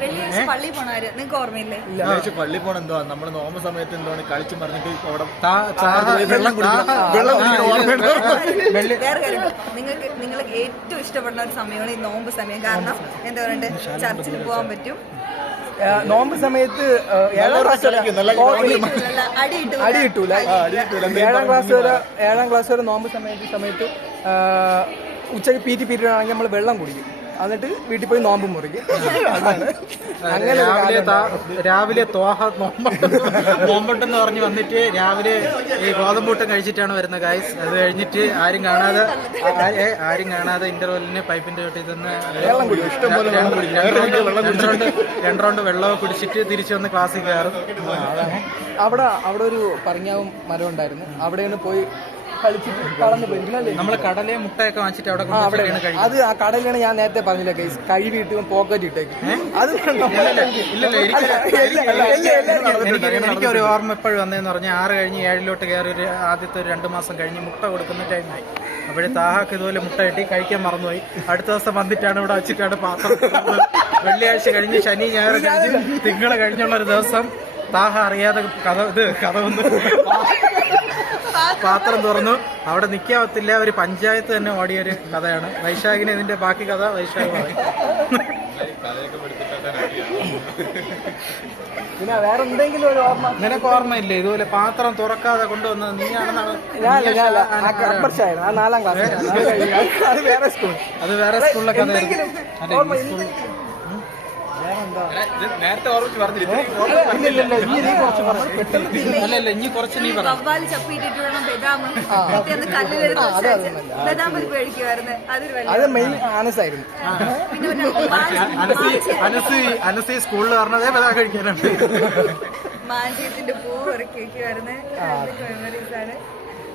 വെള്ളിയാഴ്ച പള്ളി പോണാര് നിങ്ങൾക്ക് ഓർമ്മയില്ലേ? വെള്ളിയാഴ്ച പള്ളി പോണ എന്തോ നമ്മള് നോമ്പ് സമയത്ത് എന്താണ് കളിച്ചു പറഞ്ഞിട്ട് അവിടെ വേറെ കാര്യം, നിങ്ങൾ ഏറ്റവും ഇഷ്ടപ്പെടുന്ന ഒരു സമയമാണ് ഈ നോമ്പ് സമയം. കാരണം എന്താ പറയണ്ടേ, ചർച്ചിൽ പോകാൻ പറ്റും. നോമ്പ് സമയത്ത് അടി കിട്ടൂല. 7ാം ക്ലാസ് വരെ നോമ്പ് സമയത്ത് ഉച്ചയ്ക്ക് PT പീരീഡ് ആണെങ്കിൽ നമ്മൾ വെള്ളം കുടിക്കും, എന്നിട്ട് വീട്ടിൽ പോയി നോമ്പ് മുറിക്കും. അങ്ങനെ രാവിലെ നോമ്പുണ്ടെന്ന് പറഞ്ഞ് വന്നിട്ട് രാവിലെ ഈ ഗോതമ്പൂട്ടം കഴിച്ചിട്ടാണ് വരുന്നത് ഗൈസ്. അത് കഴിഞ്ഞിട്ട് ആരും കാണാതെ ഇന്റർവെല്ലിന് പൈപ്പിന്റെ ചോട്ടിൽ നിന്ന് 2 റൗണ്ട് വെള്ളമൊക്കെ കുടിച്ചിട്ട് തിരിച്ചു വന്ന് ക്ലാസ്സിൽ കയറും. അവിടെ ഒരു പറഞ്ഞാവും മരം ഉണ്ടായിരുന്നു, അവിടെയാണ് പോയി കളിച്ചിട്ട് കടന്നു പോയി. നമ്മള് കടലയും മുട്ടയൊക്കെ വാങ്ങിച്ചിട്ട് അവിടെ അത് ആ കടലാണ് ഞാൻ നേരത്തെ പറഞ്ഞില്ല ഗൈസ്, കയ്യിൽ ഇട്ട് പോക്കറ്റ് ഇട്ടേക്ക്. അത് എനിക്കൊരു ഓർമ്മ എപ്പോഴും വന്നതെന്ന് പറഞ്ഞാൽ 6 കഴിഞ്ഞ് 7 കയറി ഒരു ആദ്യത്തെ ഒരു 2 മാസം കഴിഞ്ഞ് മുട്ട കൊടുക്കുന്ന ടൈമായി. അപ്പോഴേ താഹാക്ക് ഇതുപോലെ മുട്ട കിട്ടി കഴിക്കാൻ മറന്നുപോയി. അടുത്ത ദിവസം വന്നിട്ടാണ് ഇവിടെ വെച്ചിട്ടാണ് പാത്രം. വെള്ളിയാഴ്ച കഴിഞ്ഞ് ശനി ഞായർ കഴിഞ്ഞ് തിങ്കള കഴിഞ്ഞുള്ള ഒരു ദിവസം താഹ അറിയാതെ കഥ വന്നു പാത്രം തുറന്നു. അവിടെ നിൽക്കാവത്തില്ല, ഒരു പഞ്ചായത്ത് തന്നെ ഓടിയൊരു കഥയാണ്. വൈശാഖിന് ഇതിന്റെ ബാക്കി കഥ വൈശാഖ് പറയും. പിന്നെ വേറെ എന്തെങ്കിലും ഒരു ഓർമ്മ നിനക്ക് ഓർമ്മയില്ലേ ഇതുപോലെ പാത്രം തുറക്കാതെ കൊണ്ടുവന്നത്? നീയാണെന്നാണ്. ആ 4ാം ക്ലാസ്. അത് വേറെ സ്കൂളിലെ കഥയായിരുന്നു. നേരത്തെ ഓർമ്മിച്ച് പറഞ്ഞില്ല. ഇനി കുറച്ച് നീ പറഞ്ഞു. വവ്വാല് ചപ്പിട്ടിട്ടുള്ള ബദാം പരിപ്പ് കഴിക്കുമായിരുന്നു. അത് മെയിൻ ആനസായിരുന്നു. അനസി സ്കൂളിൽ പറഞ്ഞതേ ബദാം കഴിക്കാനുണ്ട്. മാഞ്ചത്തിന്റെ പൂ ഇറക്കി വെക്കുമായിരുന്നു. മെമ്മറീസ് ആണ്.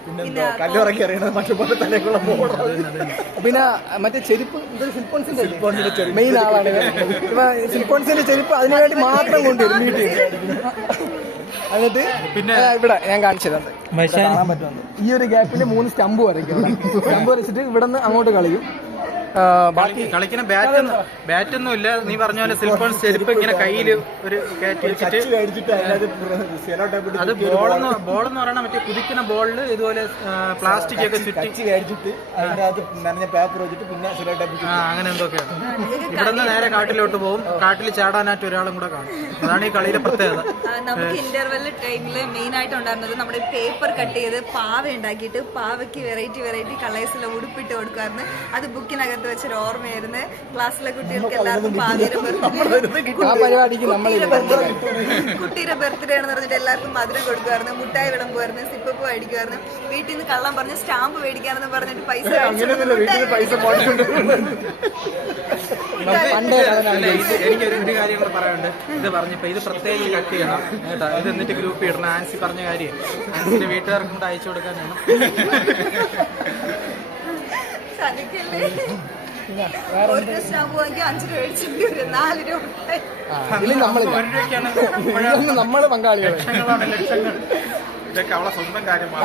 പിന്നെ കല്ലിറക്കി അറിയണത് മറ്റേ തലേക്കുള്ള പിന്നെ മറ്റേ ചെരുപ്പ് സിൽക്കോൺസിന്റെ മെയിൻ ആളാണ്. സിൽക്കോൺസിന്റെ ചെരുപ്പ് അതിനുവേണ്ടി മാത്രം കൊണ്ടുവരും വീട്ടിൽ. എന്നിട്ട് പിന്നെ ഇവിടെ ഞാൻ കാണിച്ചതുണ്ട്, കാണാൻ പറ്റുന്നുണ്ട്. ഈ ഒരു ഗ്യാപ്പിൽ 3 സ്റ്റമ്പ് വരയ്ക്കണം. സ്റ്റമ്പ് വരച്ചിട്ട് ഇവിടെ നിന്ന് അങ്ങോട്ട് കളിയും. കളിക്കുന്ന ബാറ്റൊന്നും ഇല്ല. നീ പറഞ്ഞ പോലെ സിൽക്കോൺ ചെരുപ്പ് ഇങ്ങനെ കയ്യിൽ ഒരു കയറ്റി വെച്ചിട്ട് അത് ബോളെന്ന് പറയണ മറ്റേ കുതിക്കുന്ന ബോളിൽ ഇതുപോലെ പ്ലാസ്റ്റിക് ഒക്കെ ചുറ്റി കഴിച്ചിട്ട് അതിനകത്ത് നനഞ്ഞ പേപ്പർ വെച്ചിട്ട് പിന്നെ അങ്ങനെ എന്തൊക്കെയാണ്. ഇവിടെ നിന്ന് നേരെ കാട്ടിലോട്ട് പോകും. കാട്ടിൽ ചാടാനായിട്ട് ഒരാളും കൂടെ കാണും. അതാണ് ഈ കളിയിലെ പ്രത്യേകത. നമുക്ക് ഇന്റർവെൽ ടൈമില് മെയിൻ ആയിട്ട് ഉണ്ടായിരുന്നത് നമ്മുടെ പേപ്പർ കട്ട് ചെയ്ത് പാവ ഉണ്ടാക്കിയിട്ട് പാവയ്ക്ക് വെറൈറ്റി കളേഴ്സിൽ ഉടുപ്പിട്ട് കൊടുക്കുമായിരുന്നു. അത് ബുക്കിനകത്ത് വെച്ചൊരു ഓർമ്മയായിരുന്നു. ക്ലാസ്സിലെ കുട്ടികൾക്ക് എല്ലാവർക്കും കുട്ടിയുടെ ബർത്ത്ഡേ ആണെന്ന് പറഞ്ഞിട്ട് എല്ലാവർക്കും മധുരം കൊടുക്കുമായിരുന്നു, മുട്ടായി വിളമ്പുമായിരുന്നു, സിപ്പപ്പ് മേടിക്കുമായിരുന്നു. വീട്ടിൽ നിന്ന് കള്ളം പറഞ്ഞ് സ്റ്റാമ്പ് മേടിക്കാനെന്ന് പറഞ്ഞിട്ട് പൈസ എനിക്കൊരു കാര്യം കൂടെ പറയാനുണ്ട്. ഇത് പറഞ്ഞപ്പോ ഇത് പ്രത്യേകിച്ച് കട്ട് ചെയ്യണം കേട്ടോ. ഇത് എന്നിട്ട് ഗ്രൂപ്പ് ഇടണം. ആൻസി പറഞ്ഞ കാര്യം ആൻസിന്റെ വീട്ടുകാർക്കും കൂടെ അയച്ചു കൊടുക്കാനാണ്. ഒരു സ്റ്റാമ്പ് വാങ്ങി 5 രൂപ മേടിച്ചിട്ട് 4 രൂപ നമ്മള് പങ്കാളികൾ. ലക്ഷങ്ങൾ ഇതൊക്കെ അവളെ സ്വന്തം കാര്യമാണ്.